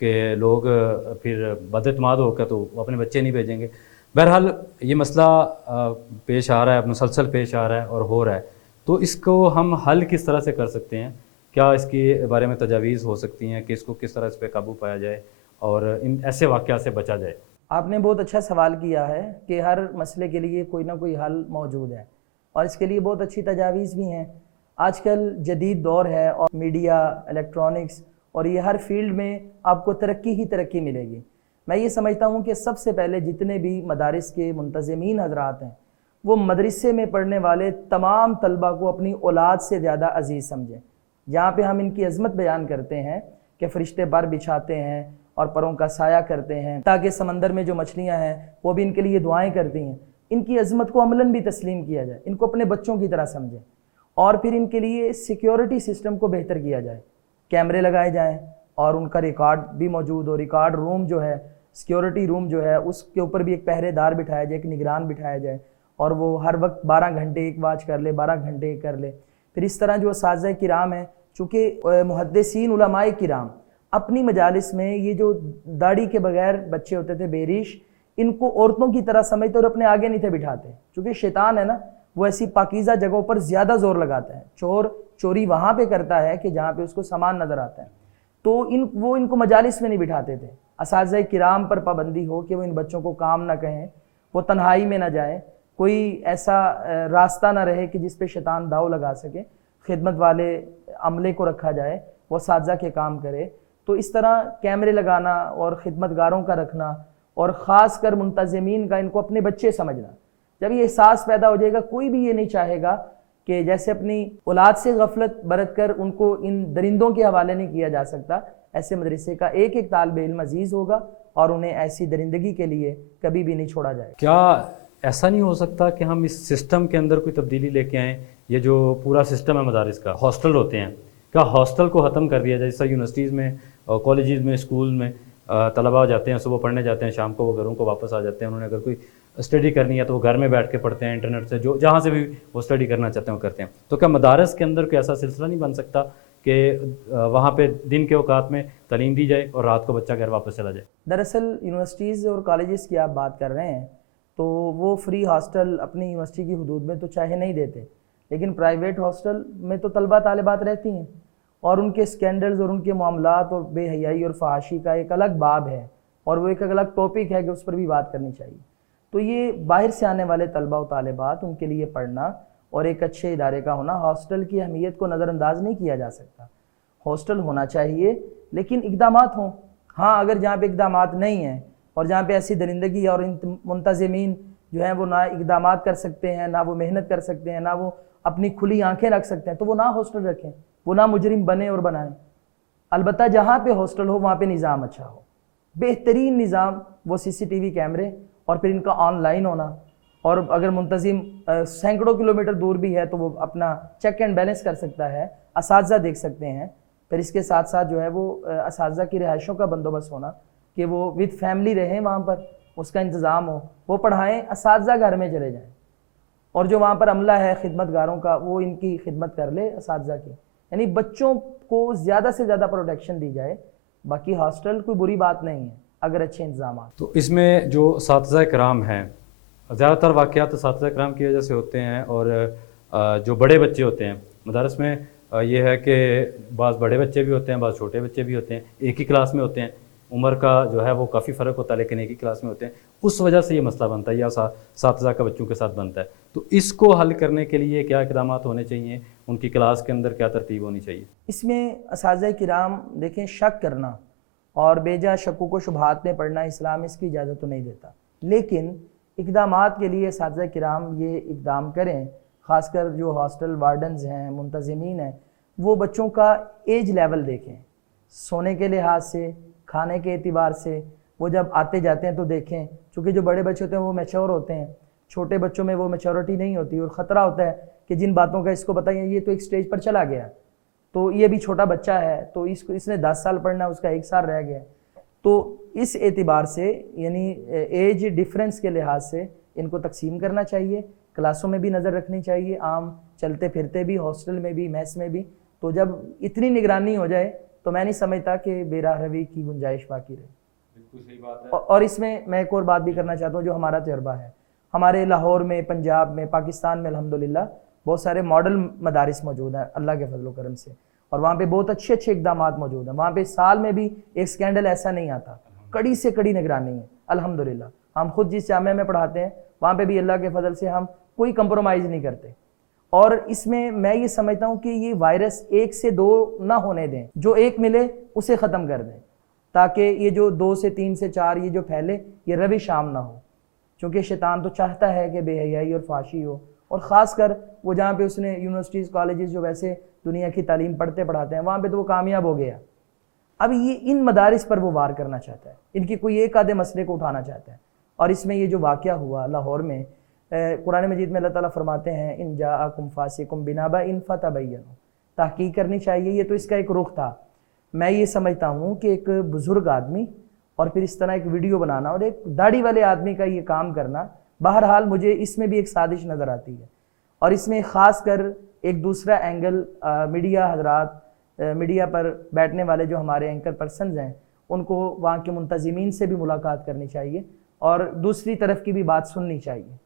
کہ لوگ پھر بد اعتماد ہو کر تو وہ اپنے بچے نہیں بھیجیں گے. بہرحال یہ مسئلہ پیش آ رہا ہے، مسلسل پیش آ رہا ہے اور ہو رہا ہے. تو اس کو ہم حل کس طرح سے کر سکتے ہیں؟ کیا اس کے بارے میں تجاویز ہو سکتی ہیں کہ اس کو کس طرح اس پہ قابو پایا جائے اور ان ایسے واقعات سے بچا جائے؟ آپ نے بہت اچھا سوال کیا ہے کہ ہر مسئلے کے لیے کوئی نہ کوئی حل موجود ہے اور اس کے لیے بہت اچھی تجاویز بھی ہیں. آج کل جدید دور ہے اور میڈیا، الیکٹرانکس اور یہ ہر فیلڈ میں آپ کو ترقی ہی ترقی ملے گی. میں یہ سمجھتا ہوں کہ سب سے پہلے جتنے بھی مدارس کے منتظمین حضرات ہیں وہ مدرسے میں پڑھنے والے تمام طلبہ کو اپنی اولاد سے زیادہ عزیز سمجھیں. جہاں پہ ہم ان کی عظمت بیان کرتے ہیں کہ فرشتے پر بچھاتے ہیں اور پروں کا سایہ کرتے ہیں تاکہ سمندر میں جو مچھلیاں ہیں وہ بھی ان کے لیے دعائیں کرتی ہیں، ان کی عظمت کو عملاً بھی تسلیم کیا جائے، ان کو اپنے بچوں کی طرح سمجھیں اور پھر ان کے لیے سیکیورٹی سسٹم کو بہتر کیا جائے. کیمرے لگائے جائیں اور ان کا ریکارڈ بھی موجود ہو. ریکارڈ روم جو ہے، سیکیورٹی روم جو ہے، اس کے اوپر بھی ایک پہرے دار بٹھایا جائے، ایک نگران بٹھایا جائے اور وہ ہر وقت 12 گھنٹے ایک واچ کر لے، 12 گھنٹے ایک کر لے. پھر اس طرح جو اساتذہ کرام ہیں، چونکہ محدثین علماء کرام اپنی مجالس میں یہ جو داڑھی کے بغیر بچے ہوتے تھے بے ریش، ان کو عورتوں کی طرح سمجھتے اور اپنے آگے نہیں تھے بٹھاتے. چونکہ شیطان ہے نا، وہ ایسی پاکیزہ جگہوں پر زیادہ زور لگاتا ہے. چور چوری وہاں پہ کرتا ہے کہ جہاں پہ اس کو سامان نظر آتا ہے. تو وہ ان کو مجالس میں نہیں بٹھاتے تھے. اساتذہ کرام پر پابندی ہو کہ وہ ان بچوں کو کام نہ کہیں، وہ تنہائی میں نہ جائیں، کوئی ایسا راستہ نہ رہے کہ جس پہ شیطان داؤ لگا سکے. خدمت والے عملے کو رکھا جائے، وہ اساتذہ کے کام کرے. تو اس طرح کیمرے لگانا اور خدمتگاروں کا رکھنا اور خاص کر منتظمین کا ان کو اپنے بچے سمجھنا. جب یہ احساس پیدا ہو جائے گا، کوئی بھی یہ نہیں چاہے گا کہ جیسے اپنی اولاد سے غفلت برت کر ان کو ان درندوں کے حوالے نہیں کیا جا سکتا. ایسے مدرسے کا ایک ایک طالب علم عزیز ہوگا اور انہیں ایسی درندگی کے لیے کبھی بھی نہیں چھوڑا جائے. کیا ایسا نہیں ہو سکتا کہ ہم اس سسٹم کے اندر کوئی تبدیلی لے کے آئیں؟ یہ جو پورا سسٹم ہے مدارس کا، ہاسٹل ہوتے ہیں، کیا ہاسٹل کو ختم کر دیا جائے؟ جیسا یونیورسٹیز میں، کالجز میں، اسکول میں طلباء جاتے ہیں، صبح پڑھنے جاتے ہیں، شام کو وہ گھروں کو واپس آ جاتے ہیں. انہوں نے اگر کوئی اسٹڈی کرنی ہے تو وہ گھر میں بیٹھ کے پڑھتے ہیں، انٹرنیٹ سے جہاں سے بھی وہ اسٹڈی کرنا چاہتے ہیں وہ کرتے ہیں. تو کیا مدارس کے اندر کوئی ایسا سلسلہ نہیں بن سکتا کہ وہاں پہ دن کے اوقات میں تعلیم دی جائے اور رات کو بچہ گھر واپس چلا جائے؟ دراصل یونیورسٹیز اور کالجز کی آپ بات کر رہے ہیں تو وہ فری ہاسٹل اپنی یونیورسٹی کی حدود میں تو چاہے نہیں دیتے، لیکن پرائیویٹ ہاسٹل میں تو طلبہ طالبات رہتی ہیں اور ان کے سکینڈلز اور ان کے معاملات اور بے حیائی اور فحاشی کا ایک الگ باب ہے اور وہ ایک الگ ٹاپک ہے کہ اس پر بھی بات کرنی چاہیے. تو یہ باہر سے آنے والے طلبہ و طالبات، ان کے لیے پڑھنا اور ایک اچھے ادارے کا ہونا، ہاسٹل کی اہمیت کو نظر انداز نہیں کیا جا سکتا. ہاسٹل ہونا چاہیے لیکن اقدامات ہوں. ہاں، اگر جہاں پہ اقدامات نہیں ہیں اور جہاں پہ ایسی درندگی اور منتظمین جو ہیں وہ نہ اقدامات کر سکتے ہیں، نہ وہ محنت کر سکتے ہیں، نہ وہ اپنی کھلی آنکھیں رکھ سکتے ہیں، تو وہ نہ ہاسٹل رکھیں، وہ نہ مجرم بنے اور بنائیں. البتہ جہاں پہ ہاسٹل ہو وہاں پہ نظام اچھا ہو، بہترین نظام، وہ سی سی ٹی وی کیمرے اور پھر ان کا آن لائن ہونا. اور اگر منتظم سینکڑوں کلومیٹر دور بھی ہے تو وہ اپنا چیک اینڈ بیلنس کر سکتا ہے، اساتذہ دیکھ سکتے ہیں. پھر اس کے ساتھ ساتھ جو ہے وہ اساتذہ کی رہائشوں کا بندوبست ہونا کہ وہ وتھ فیملی رہیں وہاں پر، اس کا انتظام ہو، وہ پڑھائیں، اساتذہ گھر میں چلے جائیں اور جو وہاں پر عملہ ہے خدمتگاروں کا وہ ان کی خدمت کر لے اساتذہ کی. یعنی بچوں کو زیادہ سے زیادہ پروٹیکشن دی جائے. باقی ہاسٹل کوئی بری بات نہیں ہے اگر اچھے انتظامات. تو اس میں جو اساتذہ کرام ہیں، زیادہ تر واقعات اساتذہ کرام کی وجہ سے ہوتے ہیں اور جو بڑے بچے ہوتے ہیں مدارس میں یہ ہے کہ بعض بڑے بچے بھی ہوتے ہیں، بعض چھوٹے بچے بھی ہوتے ہیں، ایک ہی کلاس میں ہوتے ہیں، عمر کا جو ہے وہ کافی فرق ہوتا ہے لیکن ایک ہی کلاس میں ہوتے ہیں. اس وجہ سے یہ مسئلہ بنتا ہے یا اساتذہ کا بچوں کے ساتھ بنتا ہے. تو اس کو حل کرنے کے لیے کیا اقدامات ہونے چاہیے؟ ان کی کلاس کے اندر کیا ترتیب ہونی چاہیے؟ اس میں اساتذہ کرام دیکھیں، شک کرنا اور بیجا شکوک و شبہات میں پڑھنا اسلام اس کی اجازت تو نہیں دیتا، لیکن اقدامات کے لیے اساتذہ کرام یہ اقدام کریں. خاص کر جو ہاسٹل وارڈنز ہیں، منتظمین ہیں، وہ بچوں کا ایج لیول دیکھیں، سونے کے لحاظ سے، کھانے کے اعتبار سے. وہ جب آتے جاتے ہیں تو دیکھیں، چونکہ جو بڑے بچے ہوتے ہیں وہ میچور ہوتے ہیں، چھوٹے بچوں میں وہ میچورٹی نہیں ہوتی اور خطرہ ہوتا ہے کہ جن باتوں کا اس کو پتہ ہے یہ تو ایک سٹیج پر چلا گیا، تو یہ بھی چھوٹا بچہ ہے، تو اس نے 10 سال پڑھنا ہے، اس کا 1 سال رہ گیا. تو اس اعتبار سے یعنی ایج ڈیفرنس کے لحاظ سے ان کو تقسیم کرنا چاہیے. کلاسوں میں بھی نظر رکھنی چاہیے، عام چلتے پھرتے بھی، ہاسٹل میں بھی، میس میں بھی. تو جب اتنی نگرانی ہو جائے تو میں نہیں سمجھتا کہ بے راہ روی کی گنجائش باقی رہے. بالکل صحیح بات ہے. اور اس میں میں ایک اور بات بھی کرنا چاہتا ہوں جو ہمارا تجربہ ہے. ہمارے لاہور میں، پنجاب میں، پاکستان میں الحمدللہ بہت سارے ماڈل مدارس موجود ہیں اللہ کے فضل و کرم سے، اور وہاں پہ بہت اچھے اچھے اقدامات موجود ہیں. وہاں پہ سال میں بھی ایک سکینڈل ایسا نہیں آتا. کڑی سے کڑی نگرانی ہے الحمدللہ. ہم خود جس جامعہ میں پڑھاتے ہیں وہاں پہ بھی اللہ کے فضل سے ہم کوئی کمپرومائز نہیں کرتے. اور اس میں یہ سمجھتا ہوں کہ یہ وائرس 1 سے 2 نہ ہونے دیں، جو ایک ملے اسے ختم کر دیں، تاکہ یہ جو 2 سے 3 سے 4 یہ جو پھیلے یہ روش عام نہ ہو. چونکہ شیطان تو چاہتا ہے کہ بے حیائی اور فحاشی ہو، اور خاص کر وہ جہاں پہ اس نے یونیورسٹیز کالجز جو ویسے دنیا کی تعلیم پڑھاتے ہیں وہاں پہ تو وہ کامیاب ہو گیا. اب یہ ان مدارس پر وہ وار کرنا چاہتا ہے، ان کی کوئی ایک آدھے مسئلے کو اٹھانا چاہتا ہے. اور اس میں یہ جو واقعہ ہوا لاہور میں، قرآن مجید میں اللہ تعالیٰ فرماتے ہیں ان جاءکم فاسق بنبأ فتبینوا، تحقیق کرنی چاہیے. یہ تو اس کا ایک رخ تھا. میں یہ سمجھتا ہوں کہ ایک بزرگ آدمی اور پھر اس طرح ایک ویڈیو بنانا اور ایک داڑھی والے آدمی کا یہ کام کرنا، بہرحال مجھے اس میں بھی ایک سازش نظر آتی ہے. اور اس میں خاص کر ایک دوسرا اینگل میڈیا حضرات، میڈیا پر بیٹھنے والے جو ہمارے اینکر پرسنز ہیں ان کو وہاں کے منتظمین سے بھی ملاقات کرنی چاہیے اور دوسری طرف کی بھی بات سننی چاہیے.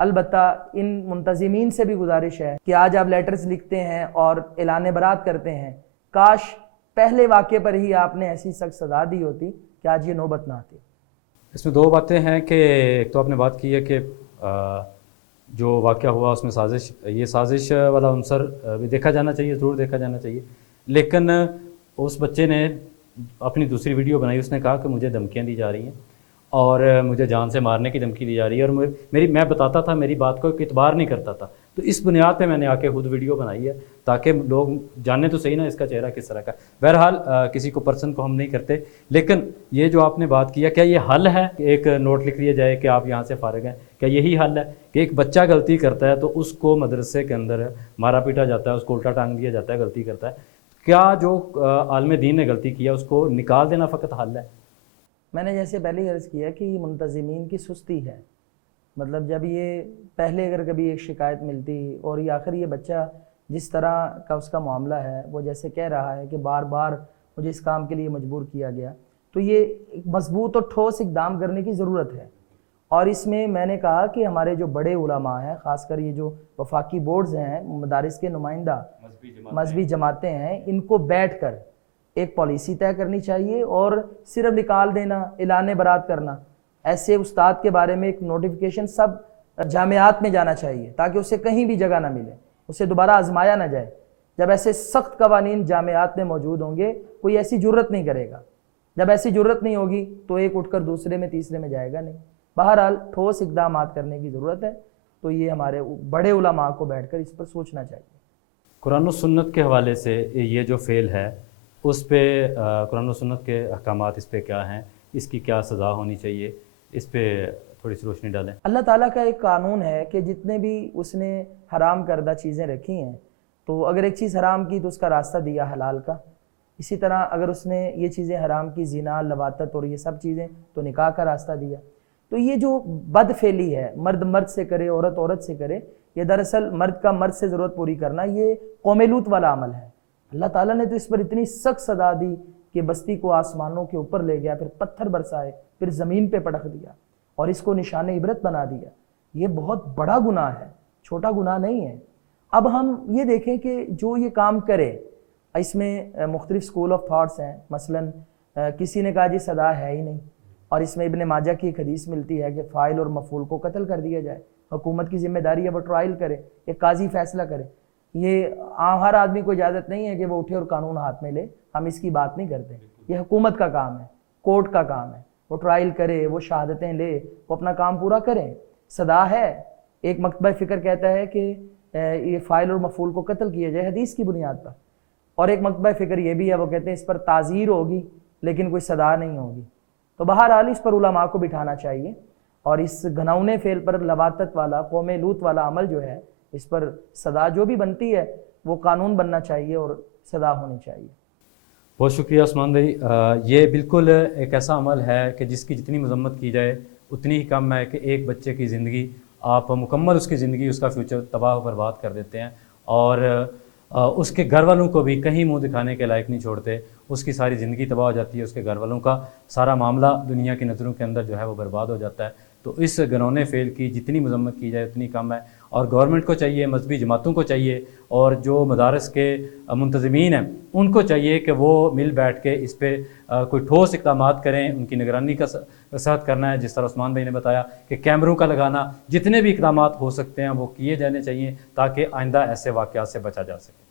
البتہ ان منتظمین سے بھی گزارش ہے کہ آج آپ لیٹرز لکھتے ہیں اور اعلان برات کرتے ہیں، کاش پہلے واقعے پر ہی آپ نے ایسی سخت سزا دی ہوتی کہ آج یہ نوبت نہ آتی. اس میں 2 باتیں ہیں کہ ایک تو آپ نے بات کی ہے کہ جو واقعہ ہوا اس میں سازش والا عنصر بھی دیکھا جانا چاہیے، ضرور دیکھا جانا چاہیے. لیکن اس بچے نے اپنی دوسری ویڈیو بنائی، اس نے کہا کہ مجھے دھمکیاں دی جا رہی ہیں اور مجھے جان سے مارنے کی دھمکی دی جا رہی ہے، اور میں بتاتا تھا، میری بات کو اعتبار نہیں کرتا تھا. تو اس بنیاد پہ میں نے آ کے خود ویڈیو بنائی ہے تاکہ لوگ جانیں تو صحیح نا اس کا چہرہ کس طرح کا. بہرحال کسی کو پرسن کو ہم نہیں کرتے. لیکن یہ جو آپ نے بات کیا، کیا یہ حل ہے کہ ایک نوٹ لکھ لیا جائے کہ آپ یہاں سے فارغ ہیں؟ کیا یہی حل ہے کہ ایک بچہ غلطی کرتا ہے تو اس کو مدرسے کے اندر مارا پیٹا جاتا ہے، اس کو الٹا ٹانگ دیا جاتا ہے غلطی کرتا ہے؟ کیا جو عالم دین نے غلطی کیا اس کو نکال دینا فقط حل ہے؟ میں نے جیسے پہلے ہی عرض کیا کہ یہ منتظمین کی سستی ہے. مطلب جب یہ پہلے اگر کبھی ایک شکایت ملتی اور یہ آخر یہ بچہ جس طرح کا اس کا معاملہ ہے، وہ جیسے کہہ رہا ہے کہ بار بار مجھے اس کام کے لیے مجبور کیا گیا، تو یہ ایک مضبوط اور ٹھوس اقدام کرنے کی ضرورت ہے. اور اس میں میں نے کہا کہ ہمارے جو بڑے علماء ہیں، خاص کر یہ جو وفاقی بورڈز ہیں، مدارس کے نمائندہ مذہبی جماعتیں ہیں، ان کو بیٹھ کر ایک پالیسی طے کرنی چاہیے اور صرف نکال دینا، اعلان برات کرنا، ایسے استاد کے بارے میں ایک نوٹیفیکیشن سب جامعات میں جانا چاہیے تاکہ اسے کہیں بھی جگہ نہ ملے، اسے دوبارہ آزمایا نہ جائے. جب ایسے سخت قوانین جامعات میں موجود ہوں گے کوئی ایسی جرت نہیں کرے گا. جب ایسی جرت نہیں ہوگی تو ایک اٹھ کر دوسرے میں تیسرے میں جائے گا نہیں. بہرحال ٹھوس اقدامات کرنے کی ضرورت ہے. تو یہ ہمارے بڑے علماء کو بیٹھ کر اس پر سوچنا چاہیے. قرآن و سنت کے حوالے سے یہ جو فعل ہے اس پہ قرآن و سنت کے احکامات اس پہ کیا ہیں، اس کی کیا سزا ہونی چاہیے، اس پہ تھوڑی سی روشنی ڈالیں. اللہ تعالیٰ کا ایک قانون ہے کہ جتنے بھی اس نے حرام کردہ چیزیں رکھی ہیں، تو اگر ایک چیز حرام کی تو اس کا راستہ دیا حلال کا. اسی طرح اگر اس نے یہ چیزیں حرام کی، زنا، لواطت اور یہ سب چیزیں، تو نکاح کا راستہ دیا. تو یہ جو بد فعلی ہے، مرد مرد سے کرے، عورت عورت سے کرے، یہ دراصل مرد کا مرد سے ضرورت پوری کرنا، یہ قوم لوط والا عمل ہے. اللہ تعالیٰ نے تو اس پر اتنی سخت سزا دی کہ بستی کو آسمانوں کے اوپر لے گیا، پھر پتھر برسائے، پھر زمین پہ پٹک دیا اور اس کو نشان عبرت بنا دیا. یہ بہت بڑا گناہ ہے، چھوٹا گناہ نہیں ہے. اب ہم یہ دیکھیں کہ جو یہ کام کرے، اس میں مختلف سکول آف تھاٹس ہیں. مثلا کسی نے کہا جی سزا ہے ہی نہیں، اور اس میں ابن ماجہ کی ایک حدیث ملتی ہے کہ فاعل اور مفعول کو قتل کر دیا جائے. حکومت کی ذمہ داری ہے وہ ٹرائل کرے، ایک قاضی فیصلہ کرے. یہ ہر آدمی کو اجازت نہیں ہے کہ وہ اٹھے اور قانون ہاتھ میں لے. ہم اس کی بات نہیں کرتے. یہ حکومت کا کام ہے، کورٹ کا کام ہے. وہ ٹرائل کرے، وہ شہادتیں لے، وہ اپنا کام پورا کریں. سزا ہے. ایک مکتبہ فکر کہتا ہے کہ یہ فاعل اور مفعول کو قتل کیا جائے حدیث کی بنیاد پر، اور ایک مکتبہ فکر یہ بھی ہے، وہ کہتے ہیں اس پر تعزیر ہوگی لیکن کوئی سزا نہیں ہوگی. تو بہرحال اس پر علماء کو بٹھانا چاہیے اور اس گھناؤنے فعل پر، لواطت والا، قوم لوط والا عمل جو ہے، اس پر سزا جو بھی بنتی ہے وہ قانون بننا چاہیے اور سزا ہونی چاہیے. بہت شکریہ عثمان بھائی. یہ بالکل ایک ایسا عمل ہے کہ جس کی جتنی مذمت کی جائے اتنی ہی کم ہے کہ ایک بچے کی زندگی آپ مکمل اس کی زندگی، اس کا فیوچر تباہ و برباد کر دیتے ہیں. اور اس کے گھر والوں کو بھی کہیں منہ دکھانے کے لائق نہیں چھوڑتے، اس کی ساری زندگی تباہ ہو جاتی ہے، اس کے گھر والوں کا سارا معاملہ دنیا کی نظروں کے اندر جو ہے وہ برباد ہو جاتا ہے۔ تو اس گھنونے فعل کی جتنی مذمت کی جائے اتنی کم ہے، اور گورنمنٹ کو چاہیے، مذہبی جماعتوں کو چاہیے، اور جو مدارس کے منتظمین ہیں ان کو چاہیے کہ وہ مل بیٹھ کے اس پہ کوئی ٹھوس اقدامات کریں، ان کی نگرانی کا ساتھ کرنا ہے، جس طرح عثمان بھائی نے بتایا کہ کیمروں کا لگانا، جتنے بھی اقدامات ہو سکتے ہیں وہ کیے جانے چاہیے تاکہ آئندہ ایسے واقعات سے بچا جا سکے۔